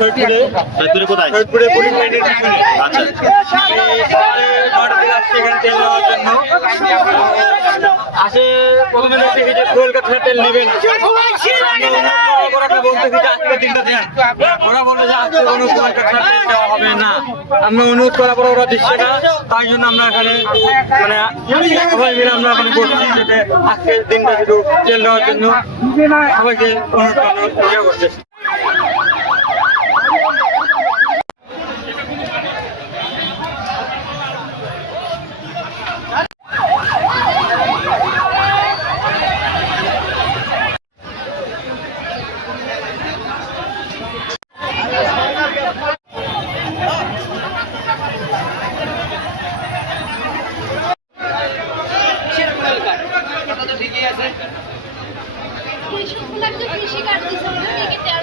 সৈয়দপুরে কোথায়? সৈয়দপুরে পুলিশ লাইনের পিছনে। আচ্ছা সেখানে তেল নেওয়ার জন্য আসে প্রথমে দেখি যে কলকাতা থেকে তেল নেবে না। ওরা বলতে কি আজকে দিনটা দেন, ওরা বললো যে আজকে কোনো কলকাতা তেল দেওয়া হবে না। আমরা অনুরোধ করার পরে ওরা দিচ্ছে না, তাই জন্য আমরা এখানে মানে সবাই মিলে আমরা এখানে বসছি যাতে আজকের দিনটা শুধু তেল নেওয়ার জন্য সবাইকে অনুরোধ করছে। কৃষি কার্ড দিচ্ছে